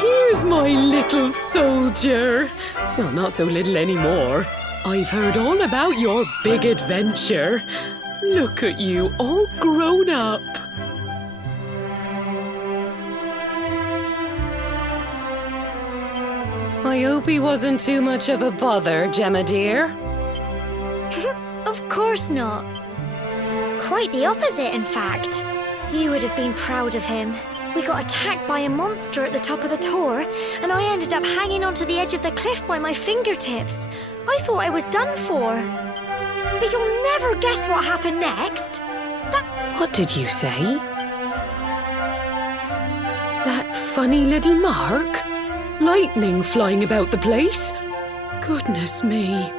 Here's my little soldier. Well, not so little anymore. I've heard all about your big adventure. Look at you, all grown up. I hope he wasn't too much of a bother, Gemma dear. Of course not. Quite the opposite, in fact. You would have been proud of him. We got attacked by a monster at the top of the tor, and I ended up hanging onto the edge of the cliff by my fingertips. I thought I was done for. But you'll never guess what happened next. What did you say? That funny little mark? Lightning flying about the place? Goodness me.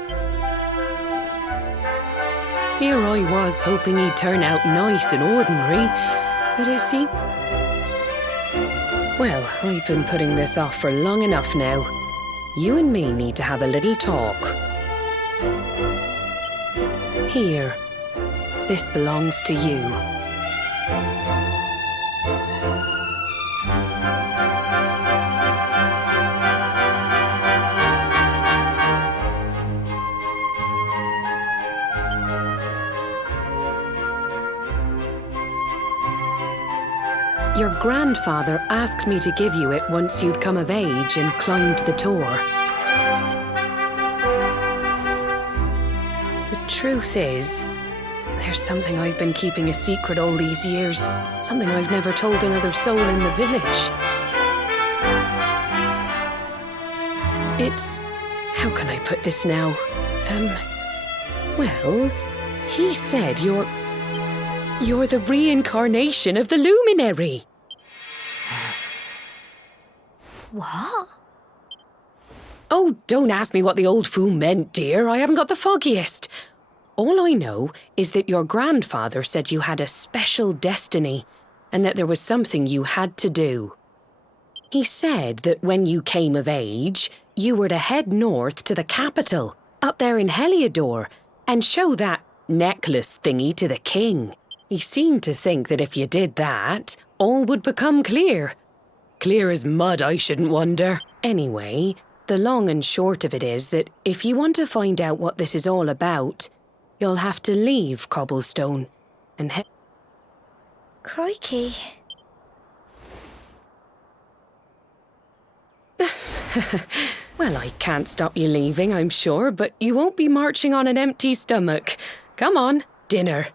Here I was hoping he'd turn out nice and ordinary, but is he? Well, I've been putting this off for long enough now. You and me need to have a little talk. Here, this belongs to you. Your grandfather asked me to give you it once you'd come of age and climbed the tor. The truth is, there's something I've been keeping a secret all these years. Something I've never told another soul in the village. It's... how can I put this now? Well, he said you're the reincarnation of the luminary. What? Oh, don't ask me what the old fool meant, dear. I haven't got the foggiest. All I know is that your grandfather said you had a special destiny and that there was something you had to do. He said that when you came of age, you were to head north to the capital, up there in Heliodor, and show that necklace thingy to the king. He seemed to think that if you did that, all would become clear. Clear as mud, I shouldn't wonder. Anyway, the long and short of it is that if you want to find out what this is all about, you'll have to leave Cobblestone and head... Crikey. Well, I can't stop you leaving, I'm sure, but you won't be marching on an empty stomach. Come on, dinner.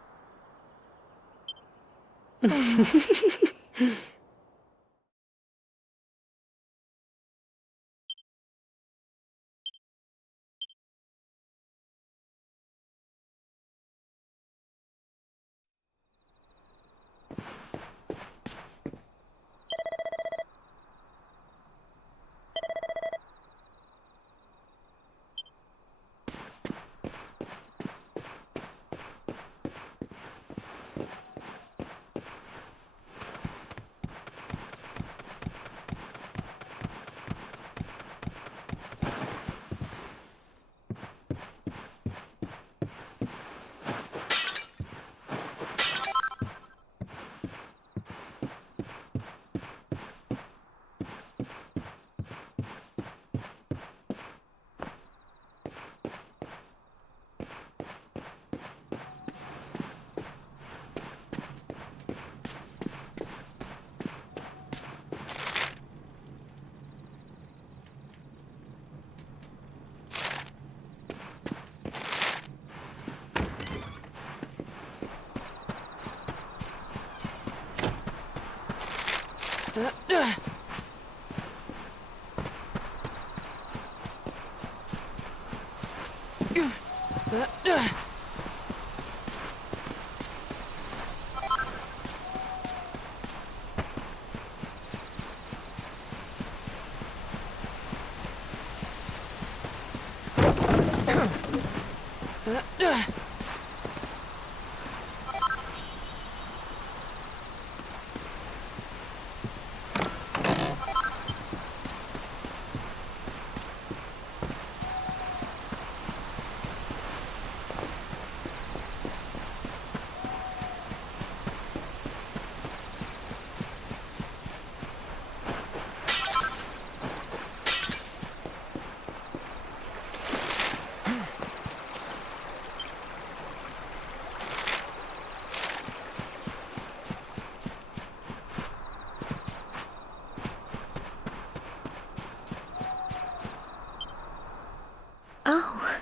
Oh,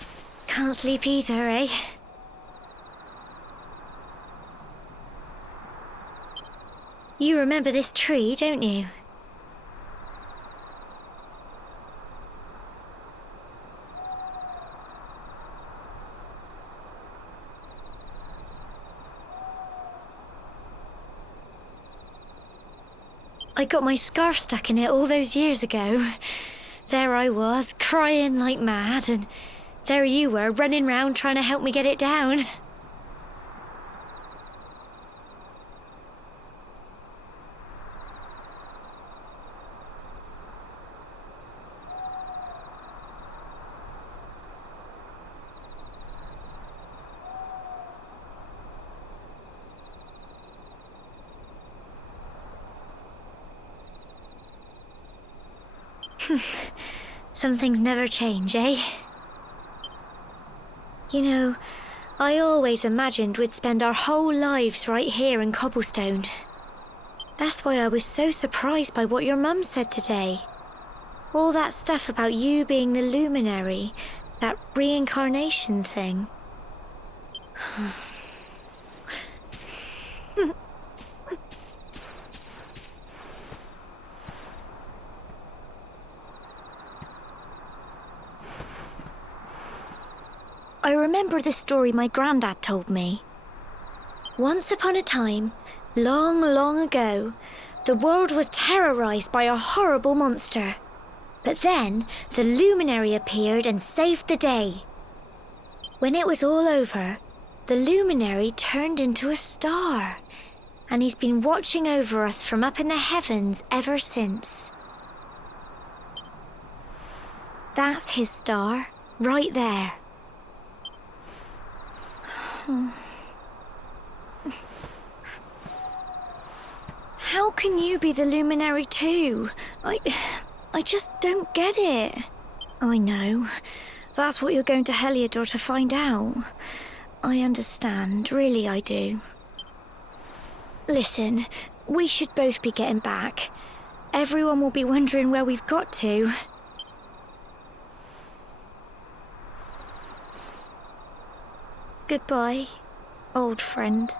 can't sleep either, eh? You remember this tree, don't you? I got my scarf stuck in it all those years ago. There I was, crying like mad, and there you were, running round trying to help me get it down. Some things never change, eh? You know, I always imagined we'd spend our whole lives right here in Cobblestone. That's why I was so surprised by what your mum said today. All that stuff about you being the luminary, that reincarnation thing. I remember the story my granddad told me. Once upon a time, long, long ago, the world was terrorized by a horrible monster. But then, the luminary appeared and saved the day. When it was all over, the luminary turned into a star, and he's been watching over us from up in the heavens ever since. That's his star, right there. How can you be the luminary too? I just don't get it. I know. That's what you're going to Heliodor to find out. I understand, really I do. Listen, we should both be getting back. Everyone will be wondering where we've got to. Goodbye, old friend.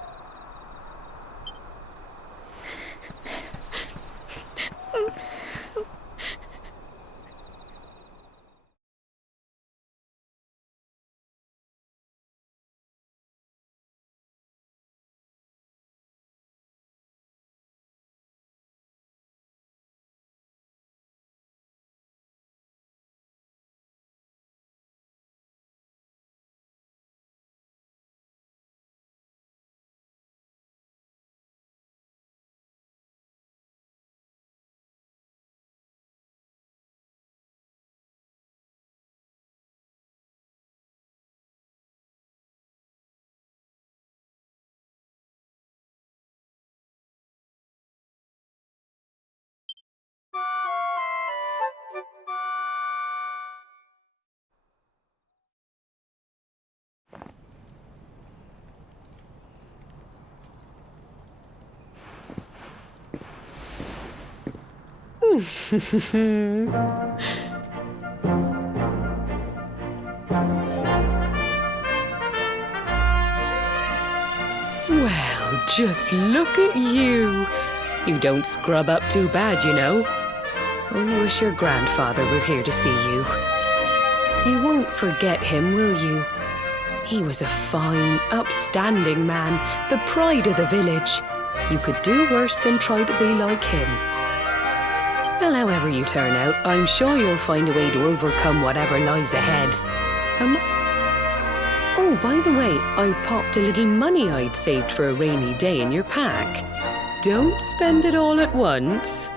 Well, just look at you. You don't scrub up too bad, you know. Only wish your grandfather were here to see you. You won't forget him, will you? He was a fine, upstanding man, the pride of the village. You could do worse than try to be like him. Well, however you turn out, I'm sure you'll find a way to overcome whatever lies ahead. Oh, Oh, by the way, I've popped a little money I'd saved for a rainy day in your pack. Don't spend it all at once.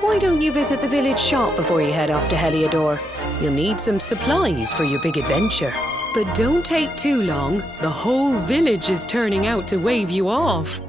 Why don't you visit the village shop before you head off to Heliodor? You'll need some supplies for your big adventure. But don't take too long. The whole village is turning out to wave you off.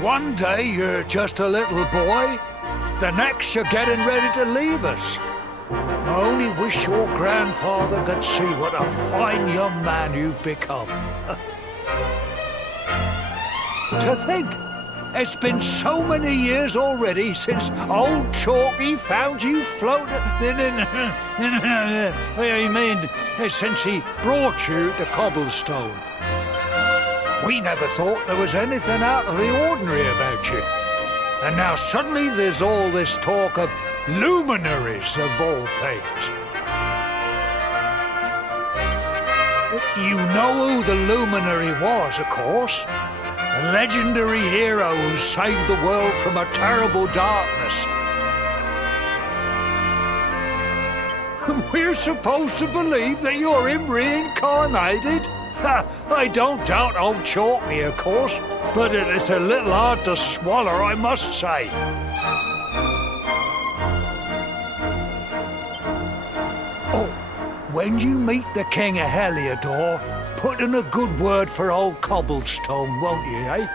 One day you're just a little boy, the next you're getting ready to leave us. I only wish your grandfather could see what a fine young man you've become. To think, it's been so many years already since old Chalky found you floating. I mean, since he brought you to Cobblestone. We never thought there was anything out of the ordinary about you. And now suddenly there's all this talk of luminaries of all things. You know who the luminary was, of course. A legendary hero who saved the world from a terrible darkness. We're supposed to believe that you're him reincarnated? I don't doubt old Chalky, of course, but it's a little hard to swallow, I must say. Oh, when you meet the King of Heliodor, put in a good word for old Cobblestone, won't you, eh?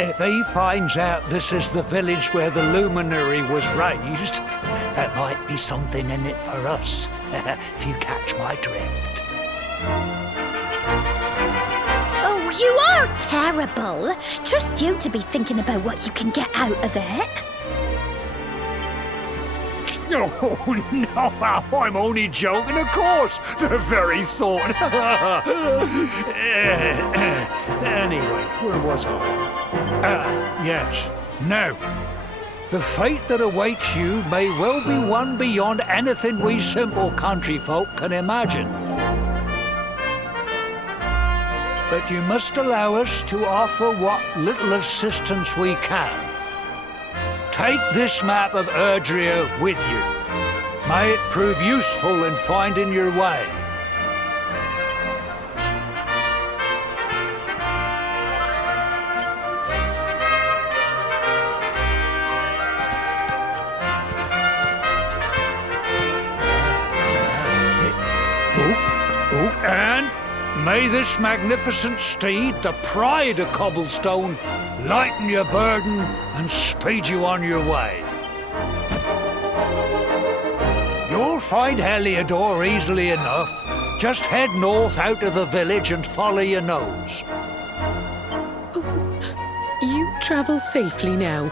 If he finds out this is the village where the luminary was raised, there might be something in it for us, if you catch my drift. Oh, you are terrible. Trust you to be thinking about what you can get out of it. Oh, no, I'm only joking, of course. The very thought. Anyway, where was I? Yes. Now, the fate that awaits you may well be one beyond anything we simple country folk can imagine. But you must allow us to offer what little assistance we can. Take this map of Erdrea with you. May it prove useful in finding your way. And may this magnificent steed, the pride of Cobblestone, lighten your burden and speed you on your way. You'll find Heliodor easily enough. Just head north out of the village and follow your nose. Oh, you travel safely now.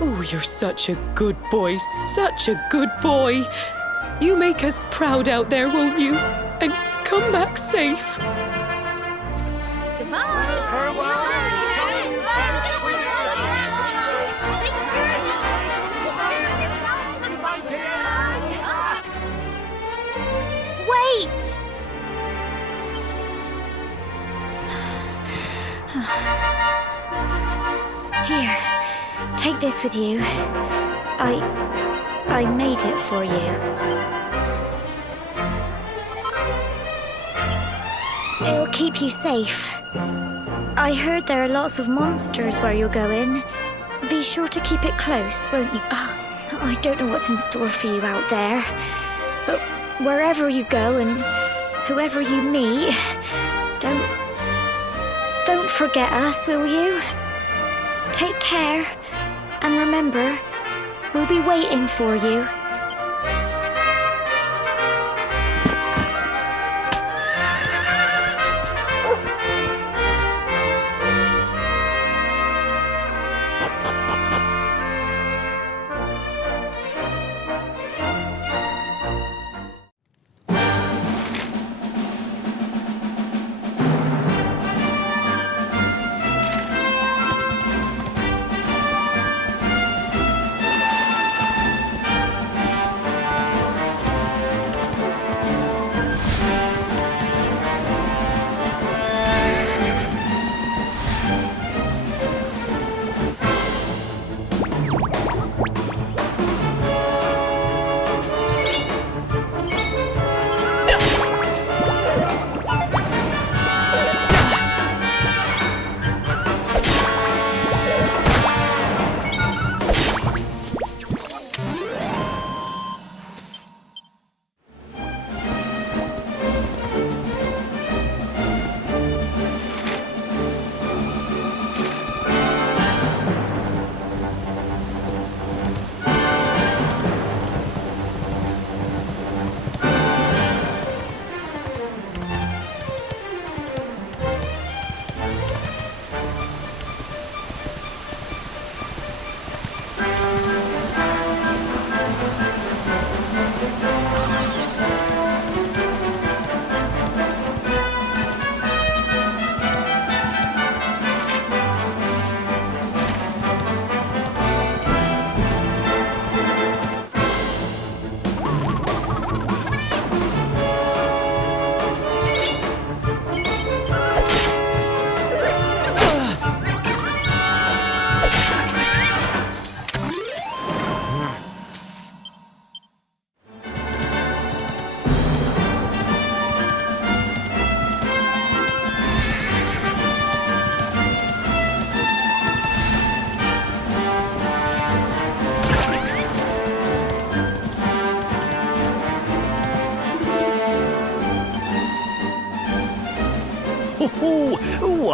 Oh, you're such a good boy, such a good boy. You make us proud out there, won't you? And come back safe. Goodbye. Wait! Here, take this with you. I made it for you. It'll keep you safe. I heard there are lots of monsters where you're going. Be sure to keep it close, won't you? I don't know what's in store for you out there. But wherever you go and whoever you meet, don't forget us, will you? Take care, and remember, we'll be waiting for you.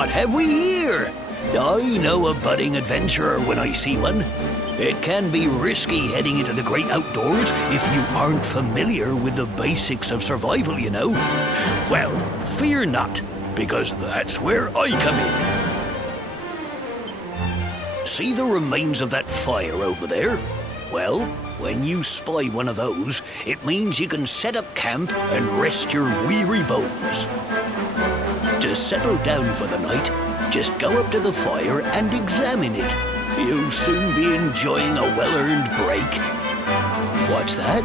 what have we here? I know a budding adventurer when I see one. It can be risky heading into the great outdoors if you aren't familiar with the basics of survival, you know. Well, fear not, because that's where I come in. See the remains of that fire over there? Well, when you spy one of those, it means you can set up camp and rest your weary bones. To settle down for the night, just go up to the fire and examine it. You'll soon be enjoying a well-earned break. What's that?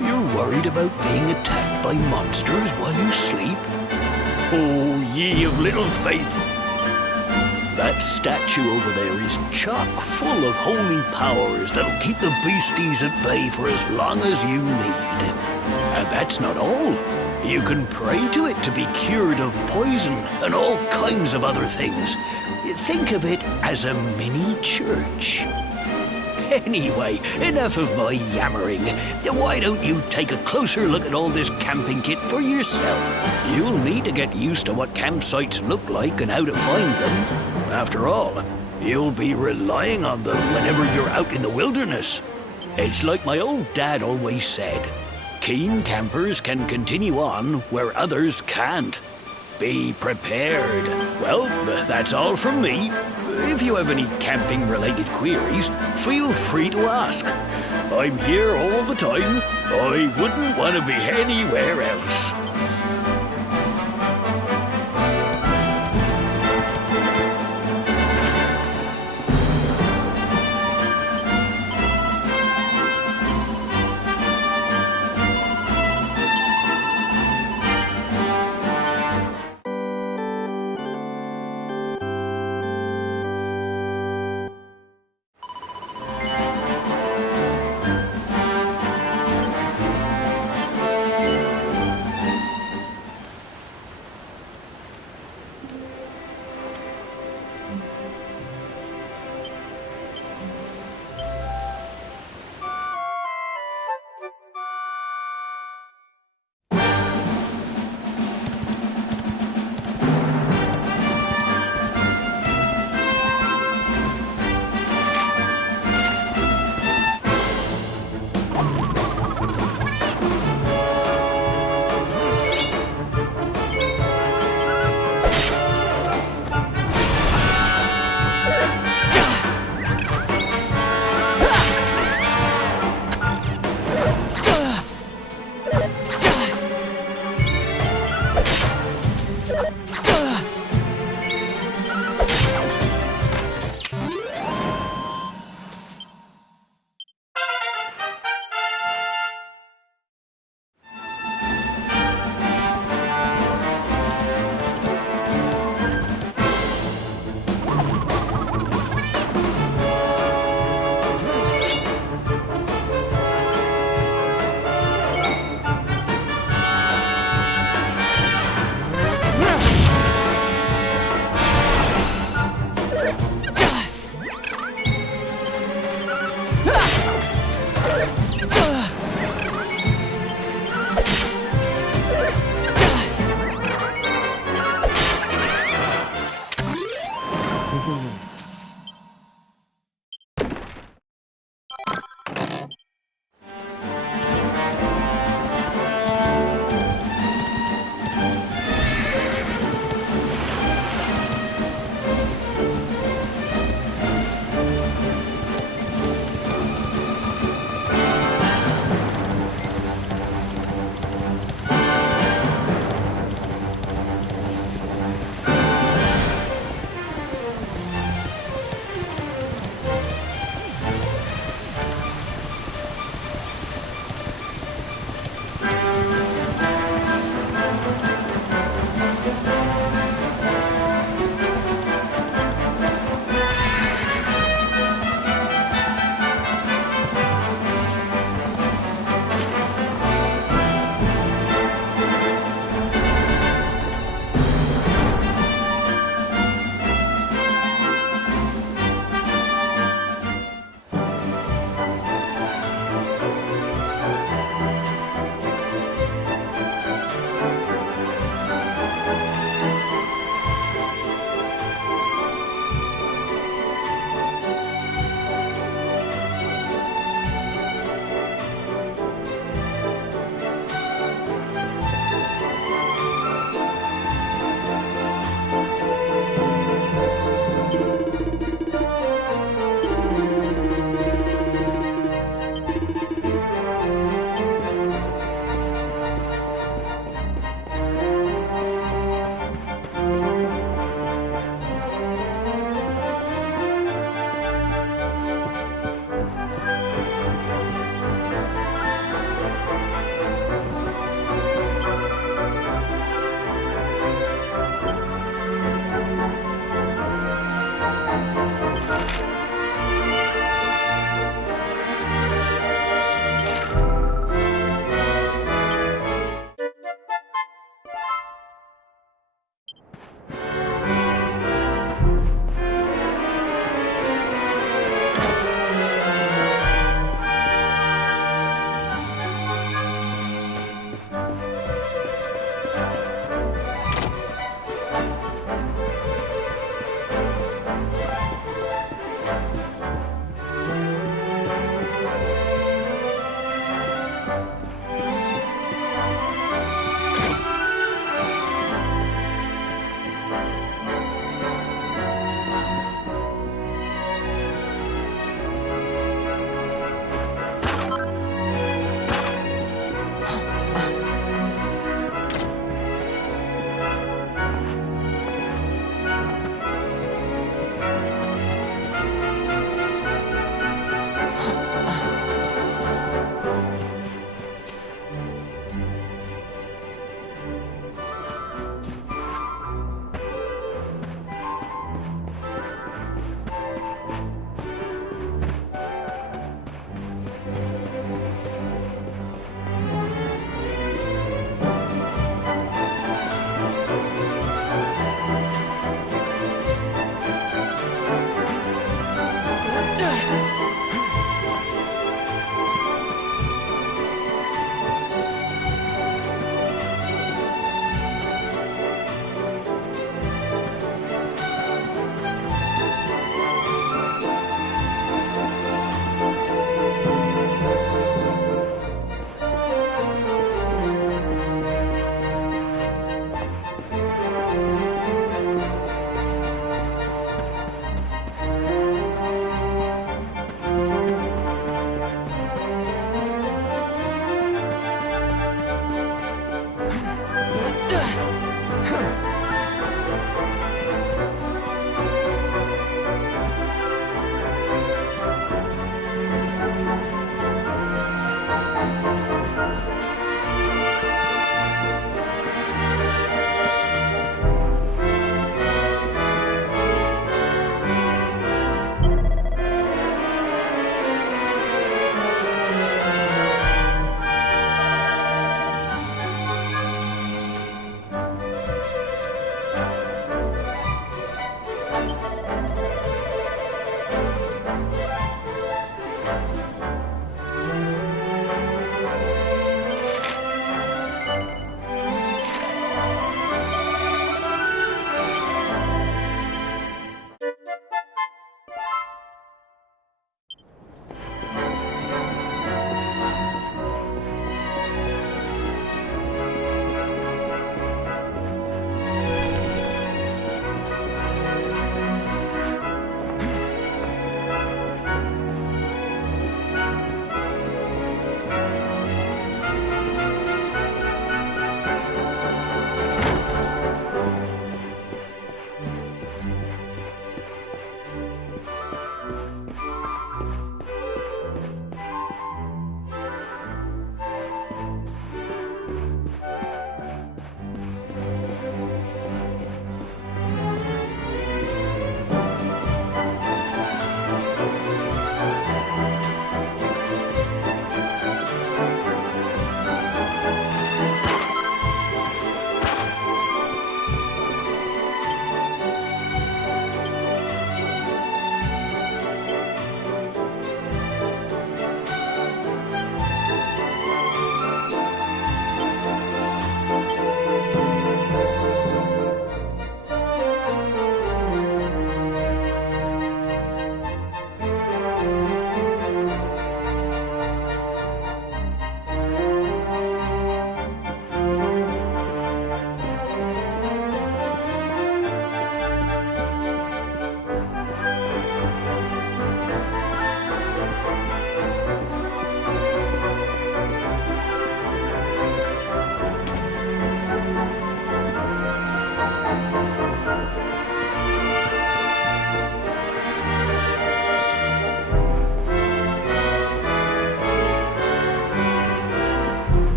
You're worried about being attacked by monsters while you sleep? Oh, ye of little faith! That statue over there is chock full of holy powers that'll keep the beasties at bay for as long as you need. And that's not all. You can pray to it to be cured of poison and all kinds of other things. Think of it as a mini church. Anyway, enough of my yammering. Why don't you take a closer look at all this camping kit for yourself? You'll need to get used to what campsites look like and how to find them. After all, you'll be relying on them whenever you're out in the wilderness. It's like my old dad always said, keen campers can continue on where others can't. Be prepared. Well, that's all from me. If you have any camping-related queries, feel free to ask. I'm here all the time. I wouldn't want to be anywhere else.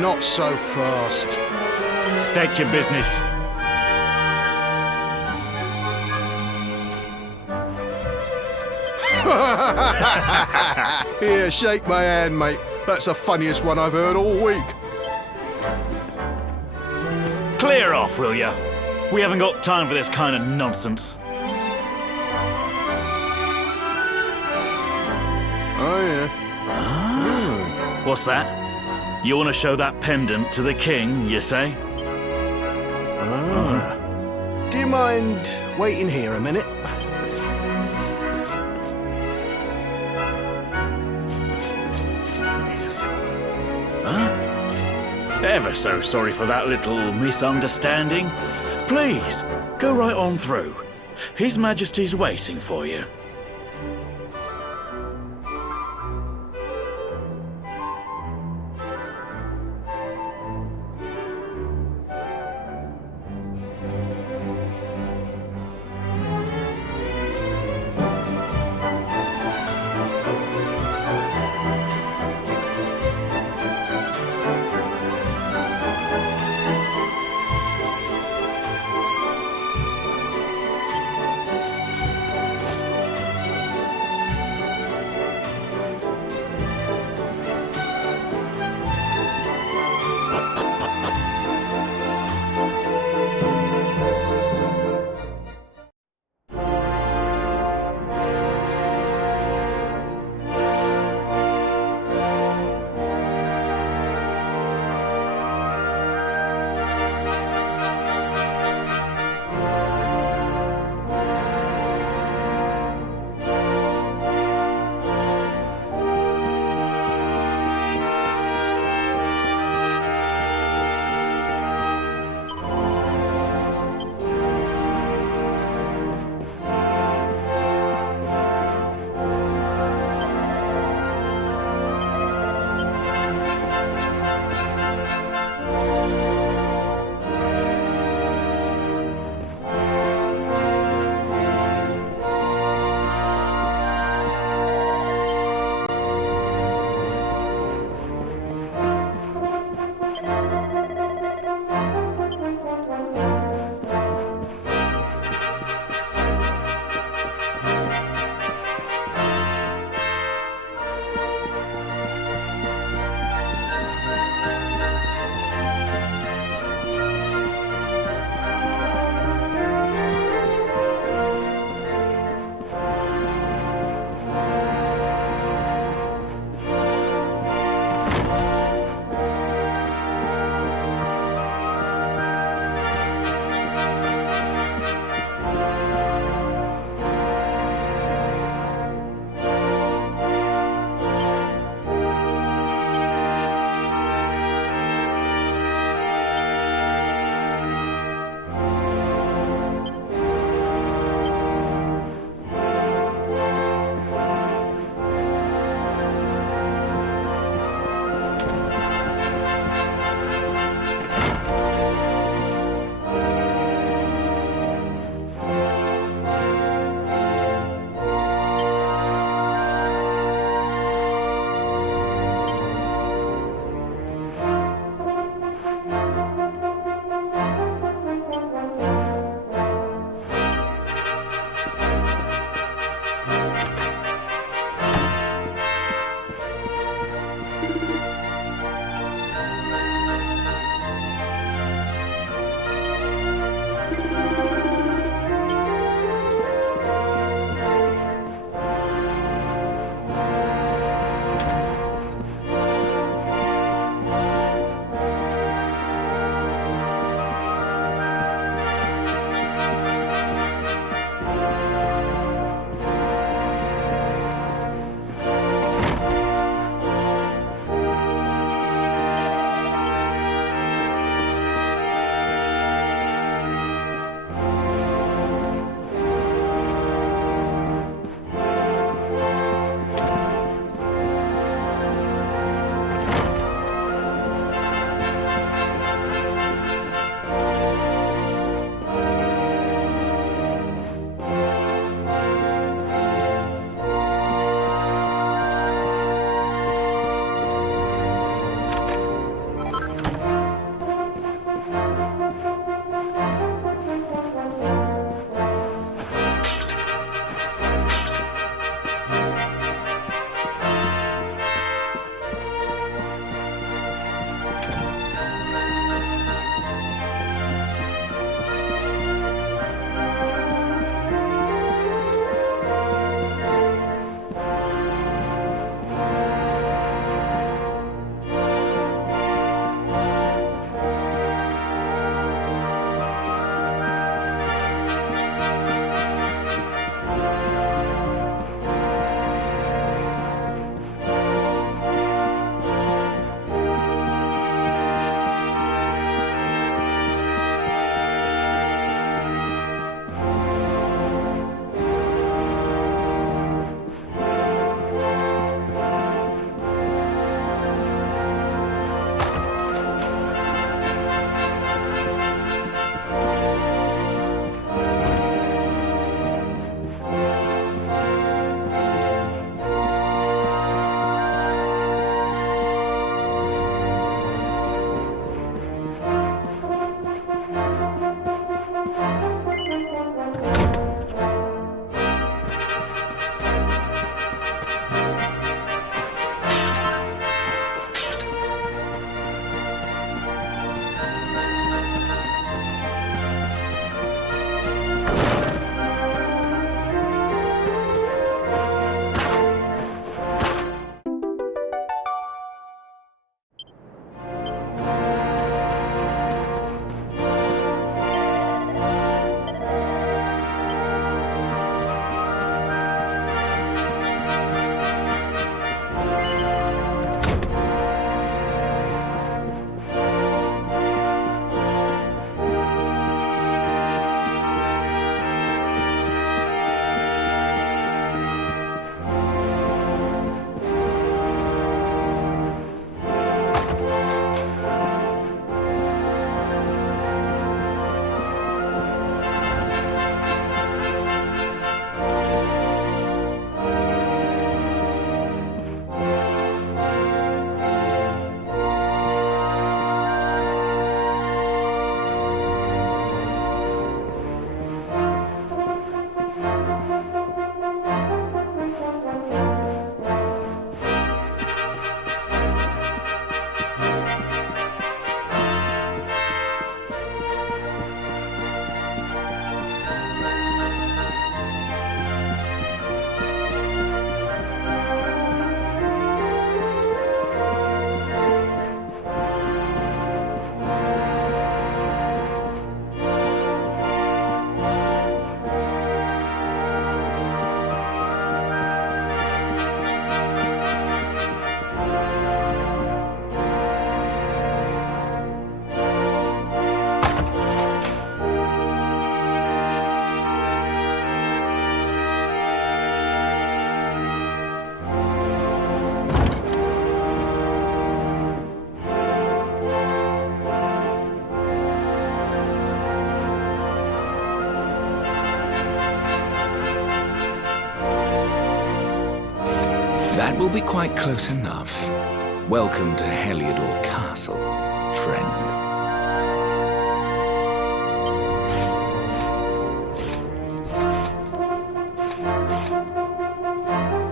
not so fast. State your business. Here, shake my hand, mate. That's the funniest one I've heard all week. Clear off, will ya? We haven't got time for this kind of nonsense. Oh, yeah. What's that? You want to show that pendant to the king, you say? Do you mind waiting here a minute? Ever so sorry for that little misunderstanding. Please, go right on through. His Majesty's waiting for you. That will be quite close enough. Welcome to Heliodor Castle, friend.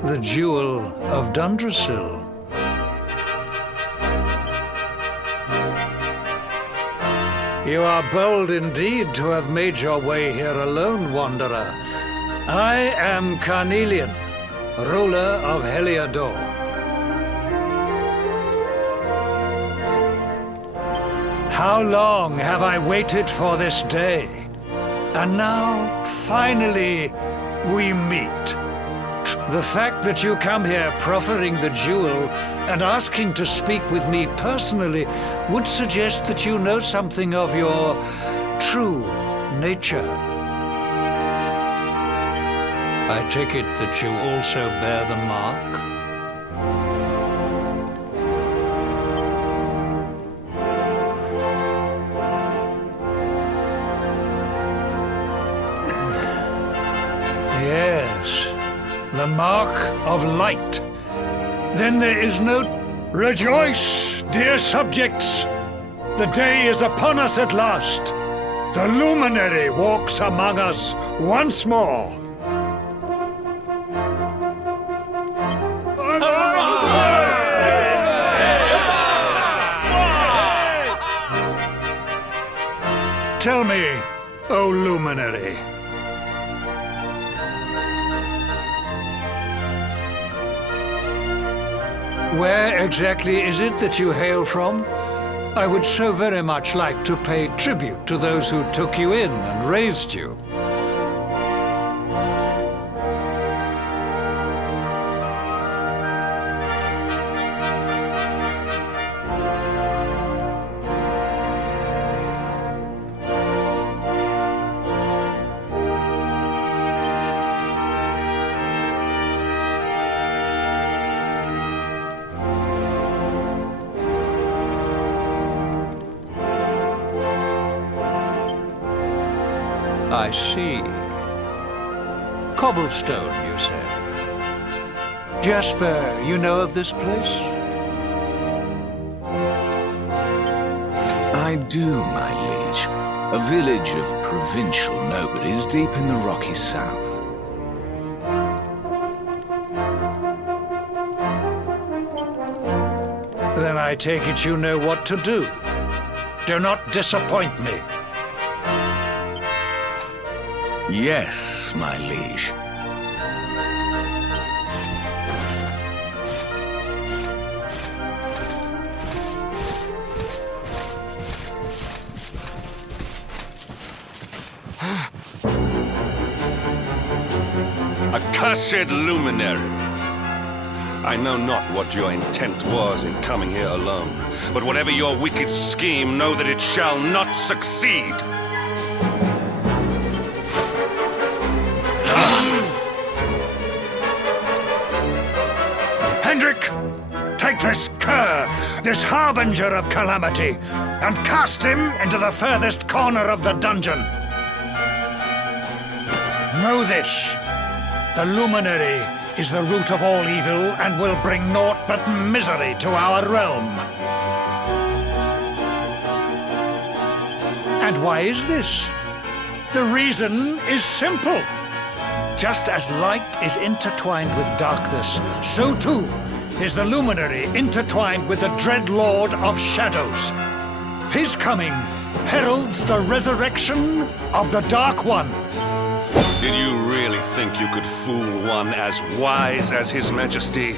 The Jewel of Dundrasil. You are bold indeed to have made your way here alone, Wanderer. I am Carnelian, ruler of Heliodor. How long have I waited for this day? And now, finally, we meet. The fact that you come here proffering the jewel and asking to speak with me personally would suggest that you know something of your true nature. I take it that you also bear the mark? Yes, the mark of light. Then there is no... Rejoice, dear subjects! The day is upon us at last. The luminary walks among us once more. Tell me, O luminary, where exactly is it that you hail from? I would so very much like to pay tribute to those who took you in and raised you. I see. Cobblestone, you say? Jasper, you know of this place? I do, my liege. A village of provincial nobodies deep in the rocky south. Then I take it you know what to do. Do not disappoint me. Yes, my liege. Accursed luminary! I know not what your intent was in coming here alone, but whatever your wicked scheme, know that it shall not succeed! Hendrik, take this cur, this harbinger of calamity, and cast him into the furthest corner of the dungeon. Know this, the luminary is the root of all evil and will bring naught but misery to our realm. And why is this? The reason is simple. Just as light is intertwined with darkness, so too is the luminary intertwined with the dread lord of shadows. His coming heralds the resurrection of the Dark One. Did you really think you could fool one as wise as His Majesty?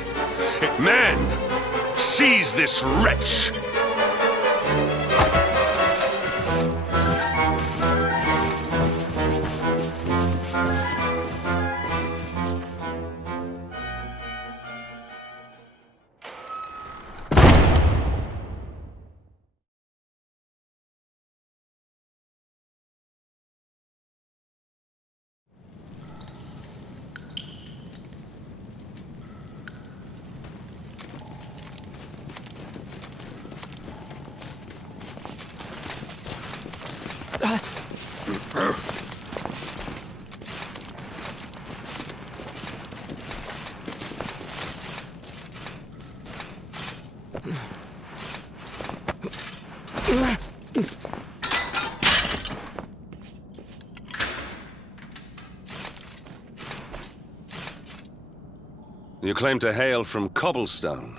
Men, seize this wretch! You claim to hail from Cobblestone.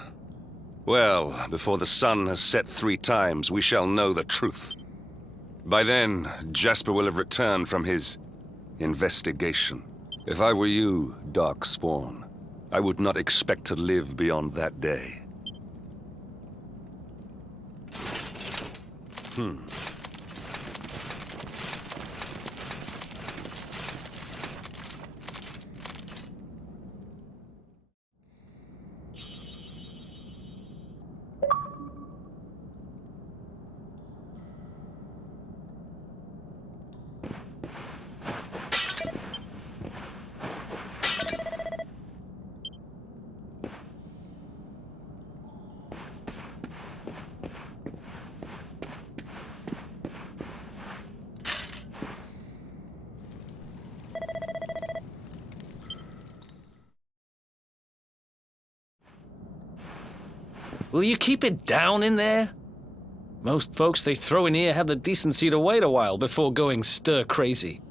Well, before the sun has set 3 times, we shall know the truth. By then, Jasper will have returned from his investigation. If I were you, Darkspawn, I would not expect to live beyond that day. Will you keep it down in there? Most folks they throw in here have the decency to wait a while before going stir crazy.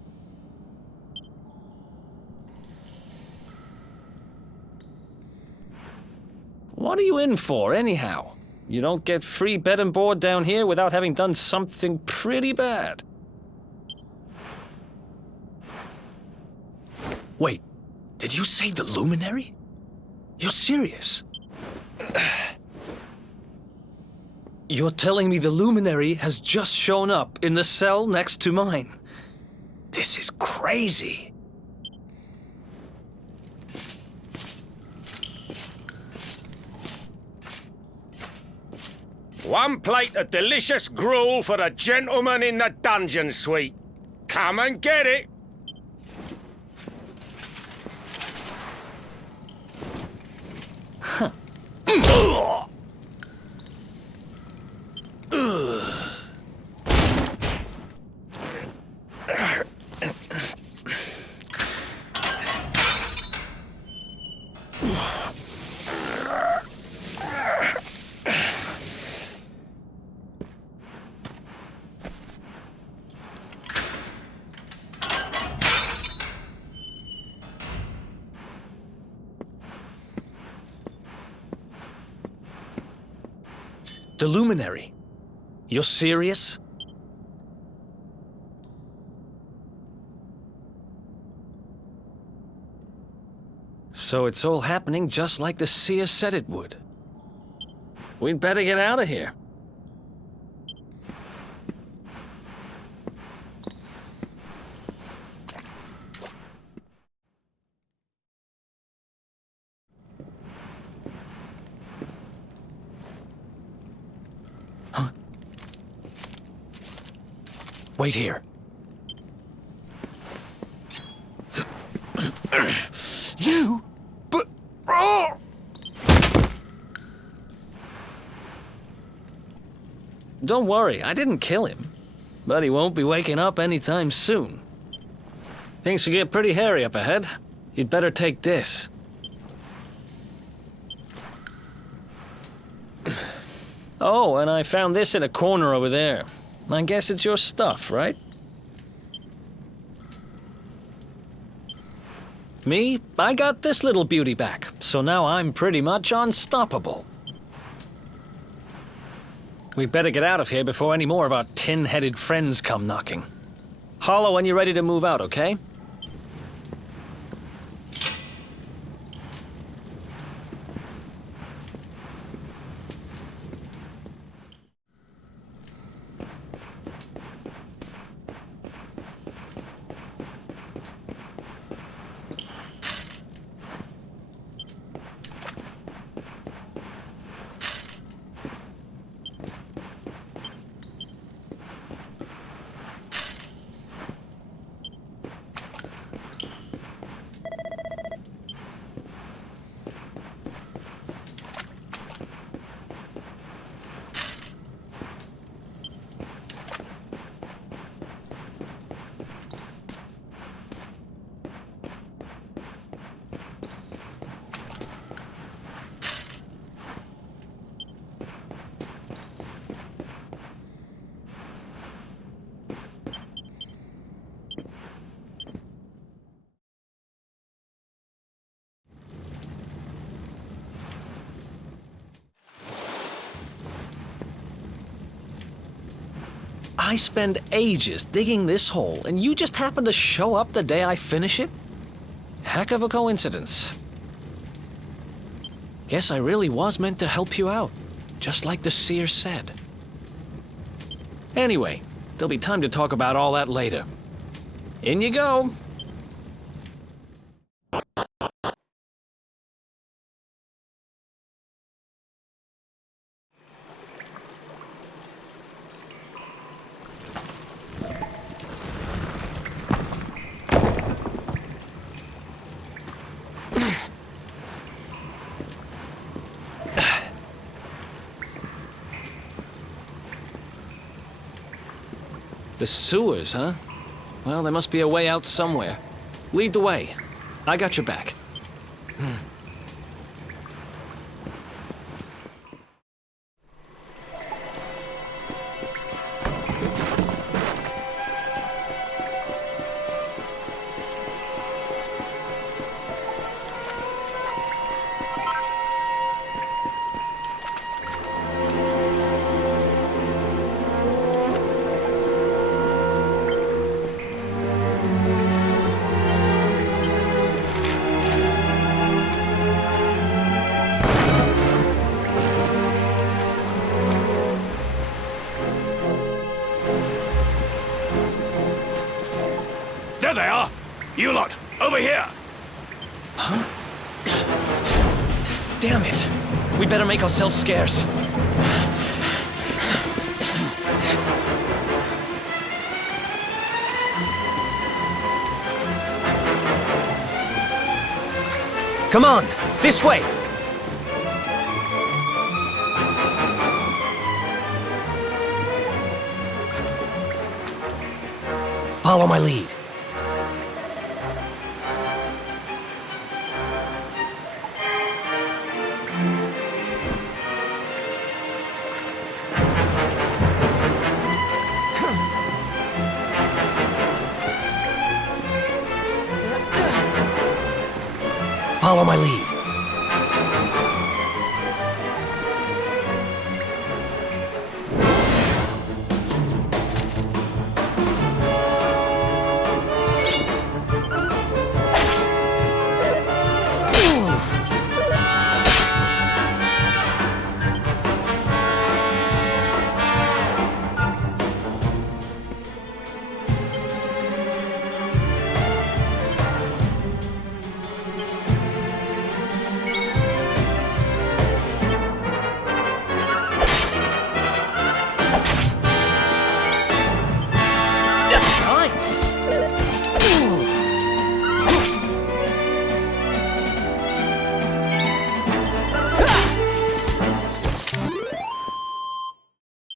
What are you in for, anyhow? You don't get free bed and board down here without having done something pretty bad. Wait, did you say the Luminary? You're serious? You're telling me the Luminary has just shown up in the cell next to mine? This is crazy. One plate of delicious gruel for the gentleman in the dungeon suite. Come and get it. The Luminary? You're serious? So it's all happening just like the seer said it would. We'd better get out of here. Huh? Wait here. You? But... Oh! Don't worry, I didn't kill him. But he won't be waking up anytime soon. Things will get pretty hairy up ahead. You'd better take this. Oh, and I found this in a corner over there. I guess it's your stuff, right? Me, I got this little beauty back, so now I'm pretty much unstoppable. We'd better get out of here before any more of our tin-headed friends come knocking. Holler when you're ready to move out, okay? I spend ages digging this hole, and you just happen to show up the day I finish it? Heck of a coincidence. Guess I really was meant to help you out, just like the seer said. Anyway, there'll be time to talk about all that later. In you go. The sewers, huh? Well, there must be a way out somewhere. Lead the way. I got your back. There they are! You lot, over here! Huh? Damn it! We better make ourselves scarce. Come on, this way! Follow my lead. Follow my lead.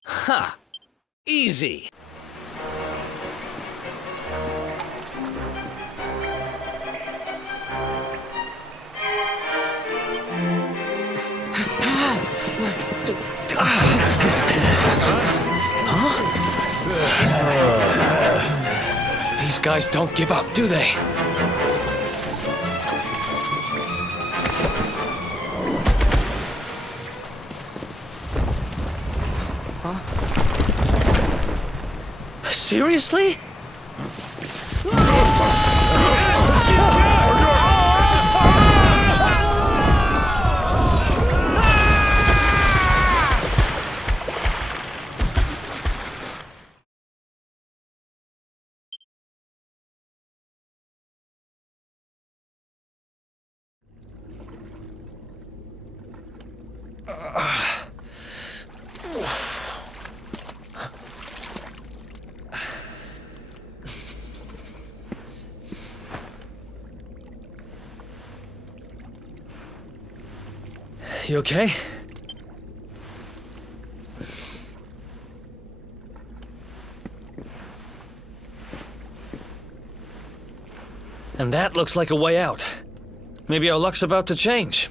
Ha! Easy. These guys don't give up, do they? Seriously? You okay? And that looks like a way out. Maybe our luck's about to change.